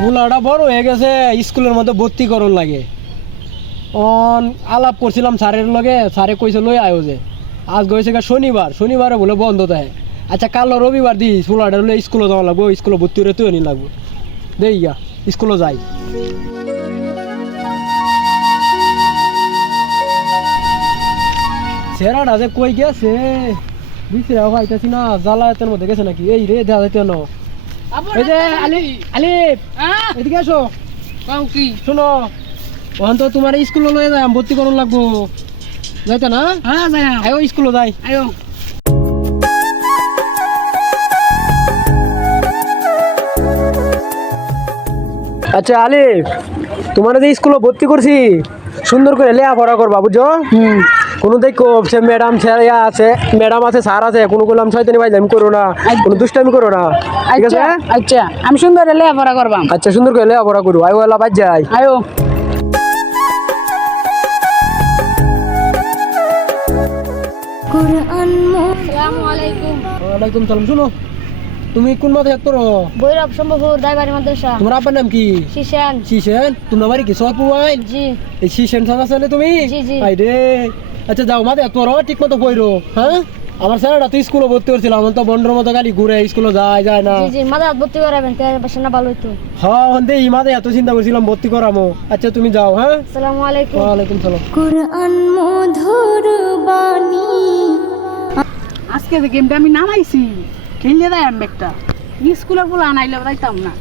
পোলাটা বড় হয়ে গেছে, স্কুলের মধ্যে ভর্তি করন লাগে। অন আলাপ করছিলাম স্যারের লগে, স্যারে কইছে লই আয়ো যে আজ গেছে শনিবারে বলে বন্ধ দেয়। আচ্ছা কাল রবিবার দিস পোলাটা লই স্কুলে যাওয়া লাগবো, স্কুলে ভর্তি হলে তুই নি লাগবো। দেই গা স্কুলে যাই। সেরাটা যে কই গেছে বিচরা পাইতাছি না, জ্বালায়াতের মধ্যে গেছে নাকি। এই রে দেখা যাইতে না। এই যে আলিফ এদিকে আসো। কি শোনো, ওখান তো তোমার স্কুলে লয়ে যাই, ভর্তি করন লাগবো। যাইতে না? হ্যাঁ যাই আয়ো স্কুলে যাই। আয়ো। আচ্ছা আলিফ, তোমার যে স্কুলে ভর্তি করছি সুন্দর করে লেখাপড়া করবা বুঝছো। কোনো দেখো সে ম্যাডাম আছে, ম্যাডাম আছে, স্যার আছে, কোনো করলাম শয়তানি বাইলামি করো না, কোনো দুষ্টামি করো না, ঠিক আছে? আচ্ছা আমি সুন্দর লেখাপড়া করবাম। আচ্ছা সুন্দর করে লেখাপড়া করো। আয়ো এলা বাজ যাই। আয়ো। আসসালামু আলাইকুম। ওয়ালাইকুম সালাম। শোনো, তুমি কোন মাদ্রাসা পড়ো? ভৈরব সম্ভবপুর দাইবাড়ি মাদ্রাসা। তোমার আব্বার নাম কি? শিশান। শিশেন। তোমার বাড়ি কি সোয়াপুর? জি এই শিশেন সাথে আছিলে তুমি? জি, জি। আই রে। আচ্ছা যাও মাদ্রাসা পড়ো, ঠিক মতো পড়ো। হ্যাঁ, আমার স্যারটা তো স্কুলে ভর্তি করছিলাম, তো বন্ডর মতো গাড়ি ঘুরে স্কুলে যায় না। জি জি মাদ্রাসা ভর্তি করাবেন, তাহলে বেশ না ভালো হইতো। হ্যাঁ দেই মাদে এত চিন্তা করছিলাম ভর্তি করামো। আচ্ছা তুমি যাও। হ্যাঁ, আসসালামু আলাইকুম। ওয়ালাইকুম সালাম। কুরআন মধুর বাণী। আজকে যে গেমটা আমি নামাইছি খেললে দেয় আমি একটা স্কুলের বলে আনাইলে যাইতাম না।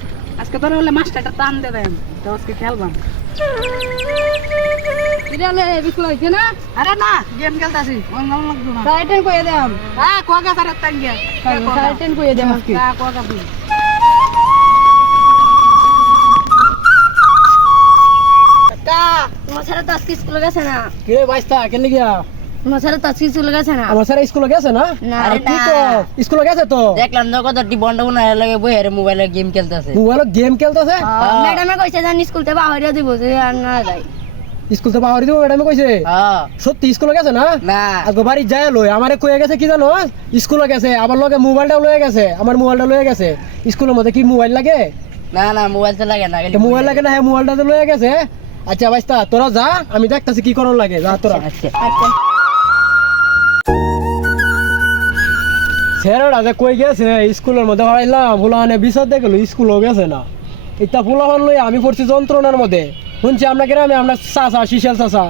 আজকে তোর হলে মাস্টারটা টান দে দেন, তো আজকে খেলবাম। ইরালে বিকুল হইছে না? আরে না, গেম খেলতাছি। অন্য লাগতো না। সাইটেন কইয়া দেম। হ্যাঁ কোয়াকা সারা টাঙ্গিয়া। সাইটেন কইয়া দেম আজকে। হ্যাঁ কোয়াকা দি। কা তোমার সারা তো আজকে স্কুলে গেছে না? কে বাইস্তা কেন গিয়া? তোমার সারা তো আজকে স্কুলে গেছে না? আমার স্যার স্কুলে গেছে না? না, আরে কি না। তো স্কুলে গেছে তো। দেখলাম তো কতটি বন্ড বানায় লাগে বইয়ের মোবাইলে গেম খেলতেছে। মোবাইলে গেম খেলতেছে। ম্যাডামে কইছে যে স্কুল থেকে বাহিরে দিব যে আর না যাই। স্কুল তো পাওয়ারি দিব ম্যাডামে কইছে। হ্যাঁ সত্যি স্কুলে গেছে না? না আজকে বাড়ি যায় লই আমারে কইয়া গেছে কি জানো, স্কুলে গেছে, আবার লগে মোবাইলটাও লয়ে গেছে, আমার মোবাইলটা লয়ে গেছে। স্কুলের মধ্যে কি মোবাইল লাগে? না না মোবাইল তো লাগে না, তো মোবাইল লাগে না, হ্যাঁ মোবাইলটা তো লয়ে গেছে। আচ্ছা বাইস্তা তোরা যা, আমি দেখতাছি কি করণ লাগে, যা তোরা। আচ্ছা আচ্ছা স্যাররা যে কই গেছে স্কুলের মধ্যে হারাইলাম, ফুলাহানে বিচার দেখলো স্কুলও গেছে না। এটা ফুলাহান লই আমি পড়ছি যন্ত্রণার মধ্যে। শুনছি আমরা গ্রামে আমরা চাচা শিশাল চাচা,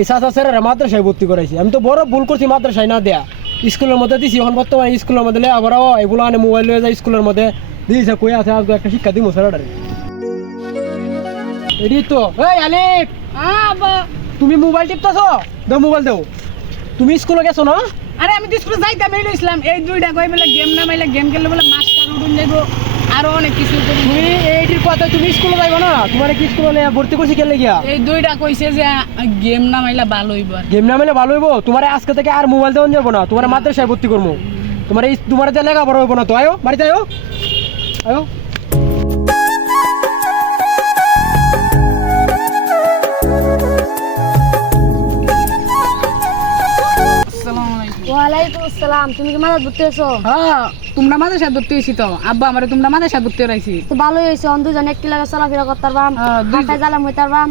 এই চাচা স্যারেরা মাদ্রাসায় ভর্তি করাইছি। আমি তো বড় ভুল করছি মাদ্রাসায় না দেয়া, স্কুলের মধ্যে দিছি। এখন বর্তমানে স্কুলের মধ্যে লেয়া বড় এই ফুলাহানে মোবাইল লয়ে যায় স্কুলের মধ্যে দিয়েছে, কই আছে আজকে একটা শিক্ষা দিব স্যারেরা। এডি তো এই আলিফ, আব্বা তুমি মোবাইল টিপতাছো? দাও মোবাইল দাও। তুমি স্কুলে গেছো না? আরে আমি তো স্কুলে যাইতাম, এই লইছিলাম। এই দুইটা কই বলে গেম নামাইলে গেম খেললে বলে মাস্টার উঠুন যাইব, আরো অনেক কিছু করি। তুমি এইটির কথা, তুমি স্কুলে যাইবা না? তোমার কি স্কুলে ভর্তি করছি কেন গিয়া? এই দুইটা কইছে যে গেম নামাইলে ভালো হইব। গেম না মেলে ভালো হইব। তোমার আজকে থেকে আর মোবাইল দেওয়া যাবো না, তোমার মাদ্রাসায় ভর্তি করবো। তোমার লেখাপড়া হইব না তো। আয়ো বাড়িতে আয়ো, আয়ো। আসসালামু আলাইকুম। ওয়ালাইকুম আসসালাম। তুমি কি মাদ্রাসা ভর্তি হয়েছো? হ্যাঁ তোমরা মাদ্রাসায় ভর্তি হইছি তো। আব্বা আমারে তোমরা মাদ্রাসায় ভর্তি হইছি। তো ভালোই হয়েছে, অন দুজন একটি লাগে চলাফেরা করতে পারবাম, হ্যাঁ, হাঁটা জ্বালাম হইতে পারবাম,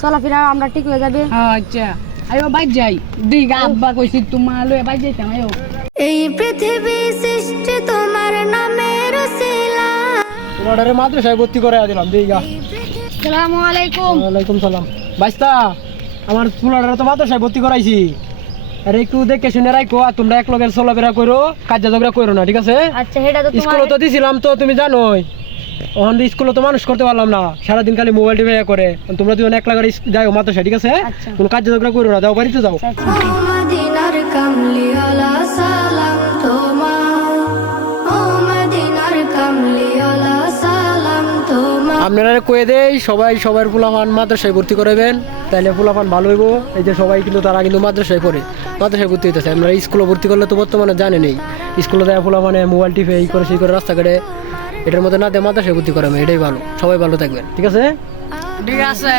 চলাফেরা আমরা ঠিক হয়ে যাবে। আচ্ছা আয়ো বাইর যাই। দিগা আব্বা কইছি তোমার লয়ে বাইর যাইতাম। আয়ো। এই পৃথিবী সৃষ্টি তোমার নামের উসিলা। তোমার মাদ্রাসায় ভর্তি করে দিলাম। দিগা আসসালামু আলাইকুম। ওয়ালাইকুম সালাম। বাইস্তা আমার ফুলাটা তো মাদ্রাসায় ভর্তি করাইছি, আরে একটু দেখে শুনে রাখো। আর তোমরা এক লগের চলাফেরা করো, কাজ ঝগড়া করো না, ঠিক আছে? আচ্ছা সেটা তো স্কুলে তো দিছিলাম তো, তুমি জানোই। ওখান দিয়ে স্কুলে তো মানুষ করতে পারলাম না, সারাদিন খালি মোবাইল টিপে করে। তোমরা দুজন এক লাগার যাও মাদ্রাসায়, ঠিক আছে? আচ্ছা। কোনো কাজ ঝগড়া করো না, যাও বাড়িতে যাও। মদিনার কামলিওয়ালা সালাম তোমার, ও মদিনার কামলিওয়ালা সালাম তোমার। আপনারা কয়ে দেই সবাই সবার ফুলাফান মাদ্রাসায় ভর্তি করাবেন, তাহলে ফুলাফান ভালো হইব। এই যে সবাই কিন্তু তারা কিন্তু মাদ্রাসায় পড়ে, মাদ্রাসায় ভর্তি হইতেছে। আমরা স্কুলে ভর্তি করলে তো বর্তমানে জানে নেই, স্কুলে দেয় ফুলাফানে মোবাইল টিপে এই করে সেই করে রাস্তাঘাটে, এটার মধ্যে না দেয় মাদ্রাসায় ভর্তি করাবে, এটাই ভালো। সবাই ভালো থাকবেন, ঠিক আছে? ঠিক আছে।